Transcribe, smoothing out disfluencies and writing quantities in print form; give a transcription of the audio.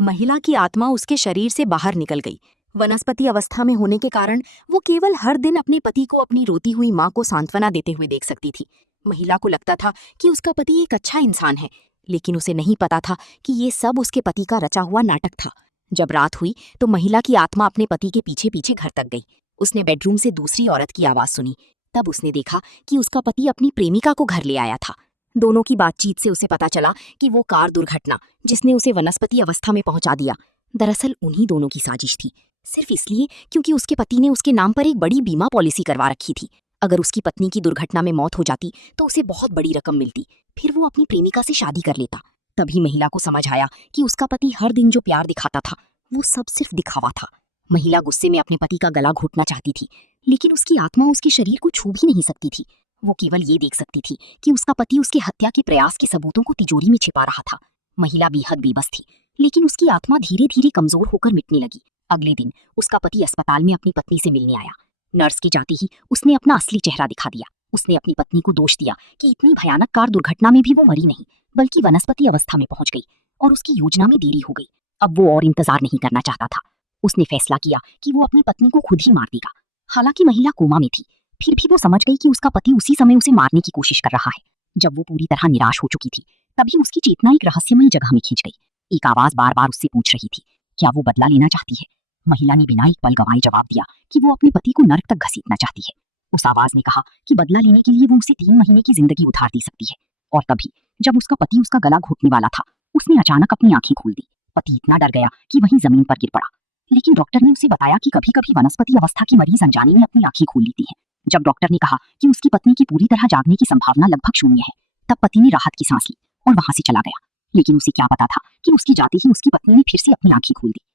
महिला की आत्मा उसके शरीर से बाहर निकल गई। वनस्पति अवस्था में होने के कारण वो केवल हर दिन अपने पति को अपनी रोती हुई माँ को सांत्वना देते हुए देख सकती थी। महिला को लगता था कि उसका पति एक अच्छा इंसान है, लेकिन उसे नहीं पता था कि ये सब उसके पति का रचा हुआ नाटक था। जब रात हुई तो महिला की आत्मा अपने पति के पीछे पीछे घर तक गई। उसने बेडरूम से दूसरी औरत की आवाज सुनी। तब उसने देखा कि उसका पति अपनी प्रेमिका को घर ले आया था। दोनों की बातचीत से उसे पता चला कि वो कार दुर्घटना जिसने उसे वनस्पति अवस्था में पहुंचा दिया, दरअसल उन्हीं दोनों की साजिश थी, सिर्फ इसलिए क्योंकि उसके पति ने उसके नाम पर एक बड़ी बीमा पॉलिसी करवा रखी थी। अगर उसकी पत्नी की दुर्घटना में मौत हो जाती तो उसे बहुत बड़ी रकम मिलती, फिर वो अपनी प्रेमिका से शादी कर लेता। तभी महिला को समझ आया कि उसका पति हर दिन जो प्यार दिखाता था वो सब सिर्फ दिखावा था। महिला गुस्से में अपने पति का गला घोटना चाहती थी, लेकिन उसकी आत्मा उसके शरीर को छू भी नहीं सकती थी। वो केवल ये देख सकती थी कि उसका पति उसके हत्या के प्रयास के सबूतों को तिजोरी में छिपा रहा था। महिला बेहद बेबस थी, लेकिन उसकी आत्मा धीरे धीरे कमजोर होकर मिटने लगी। अगले दिन उसका पति अस्पताल में अपनी पत्नी से मिलने आया। नर्स के जाते ही उसने अपना असली चेहरा दिखा दिया। उसने अपनी पत्नी को दोष दिया कि इतनी भयानक कार दुर्घटना में भी वो मरी नहीं, बल्कि वनस्पति अवस्था में पहुंच गई और उसकी योजना में देरी हो गई। अब वो और इंतजार नहीं करना चाहता था। उसने फैसला किया कि वो अपनी पत्नी को खुद ही मार देगा। हालांकि महिला कोमा में थी, फिर भी वो समझ गई कि उसका पति उसी समय उसे मारने की कोशिश कर रहा है। जब वो पूरी तरह निराश हो चुकी थी, तभी उसकी चेतना एक रहस्यमयी जगह में खींच गई। एक आवाज बार बार उससे पूछ रही थी, क्या वो बदला लेना चाहती है? महिला ने बिना एक पल गंवाए जवाब दिया कि वो अपने पति को नर्क तक घसीटना चाहती है। उस आवाज ने कहा कि बदला लेने के लिए वो उसे 3 महीने की जिंदगी उधार दे सकती है। और तभी जब उसका पति उसका गला घोटने वाला था, उसने अचानक अपनी आंखें खोल दी। पति इतना डर गया कि वहीं जमीन पर गिर पड़ा। लेकिन डॉक्टर ने उसे बताया कि कभी कभी वनस्पति अवस्था की मरीज अनजाने में अपनी आंखें खोल लेती है। जब डॉक्टर ने कहा कि उसकी पत्नी की पूरी तरह जागने की संभावना लगभग शून्य है, तब पति ने राहत की सांस ली और वहां से चला गया। लेकिन उसे क्या पता था कि उसकी जाते ही उसकी पत्नी ने फिर से अपनी आंखें खोल दी।